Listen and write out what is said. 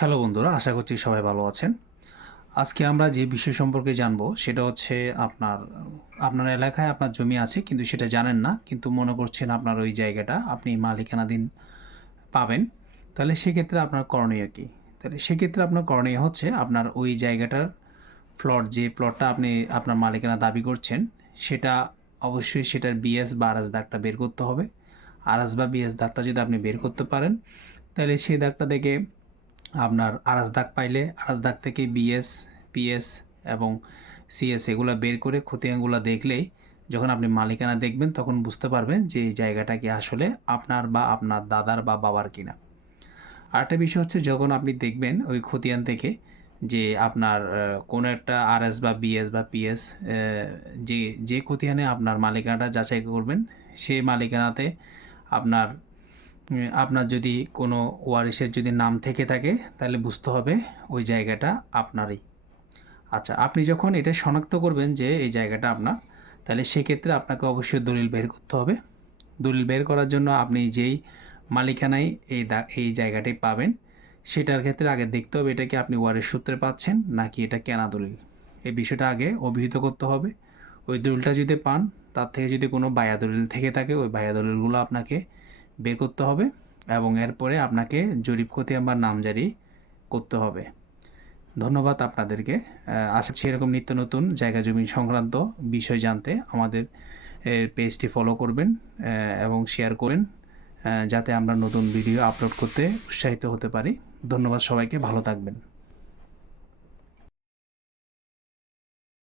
Hello বন্ধুরা, আশা করছি সবাই ভালো আছেন। আজকে আমরা যে বিষয় সম্পর্কে জানবো সেটা হচ্ছে আপনার এলাকায় আপনার জমি আছে কিন্তু সেটা জানেন না। কিন্তু মনে করছেন আপনার ওই জায়গাটা আপনি মালিকানাধীন পাবেন। তাহলে সেক্ষেত্রে আপনার করণীয় কী? তাহলে সেক্ষেত্রে আপনার করণীয় হচ্ছে আপনার ওই জায়গাটার যে প্লটটা আপনি আপনার মালিকানা দাবি করছেন সেটা অবশ্যই সেটার বিএস বা আরএস দাগটা বের করতে হবে। আরএস বা বিএস দাগটা যদি আপনি বের করতে পারেন তাহলে সেই দাগটা থেকে আপনার আরাস দাগ পাইলে আরাস দাগ থেকে বিএস, পিএস এবং সিএস এগুলা বের করে খতিয়ানগুলা দেখলেই যখন আপনি মালিকানা দেখবেন তখন বুঝতে পারবেন যে এই জায়গাটা কি আসলে আপনার বা আপনার দাদার বা বাবার কিনা। আরেকটা বিষয় হচ্ছে যখন আপনি দেখবেন ওই খতিয়ান থেকে যে আপনার কোনো একটা আরএস বা বিএস বা পিএস যে খতিয়ানে আপনার মালিকানাটা যাচাই করবেন সেই মালিকানাতে আপনার আপনার যদি কোনো ওয়ারিশের যদি নাম থেকে থাকে তাহলে বুঝতে হবে ওই জায়গাটা আপনারই। আচ্ছা, আপনি যখন এটা শনাক্ত করবেন যে এই জায়গাটা আপনার, তাহলে সেক্ষেত্রে আপনাকে অবশ্যই দলিল বের করতে হবে। দলিল বের করার জন্য আপনি যেই মালিকানায় এই জায়গাটি পাবেন, সেটার ক্ষেত্রে আগে দেখতে হবে এটা কি আপনি ওয়ারিশ সূত্রে পাচ্ছেন নাকি এটা কেনা দলিল। এই বিষয়টা আগে অভিহিত করতে হবে। ওই দলিলটা যদি পান, তার থেকে যদি কোনো বায়া দলিল থেকে থাকে ওই বায়া দলিলগুলো আপনাকে বের করতে হবে এবং এরপরে আপনাকে জরিপ খতিয়ান বা নামজারি করতে হবে। ধন্যবাদ আপনাদেরকে। আশা করছি এরকম নিত্য নতুন জায়গা জমি সংক্রান্ত বিষয় জানতে আমাদের পেজটি ফলো করবেন এবং শেয়ার করেন যাতে আমরা নতুন ভিডিও আপলোড করতে উৎসাহিত হতে পারি। ধন্যবাদ সবাইকে, ভালো থাকবেন।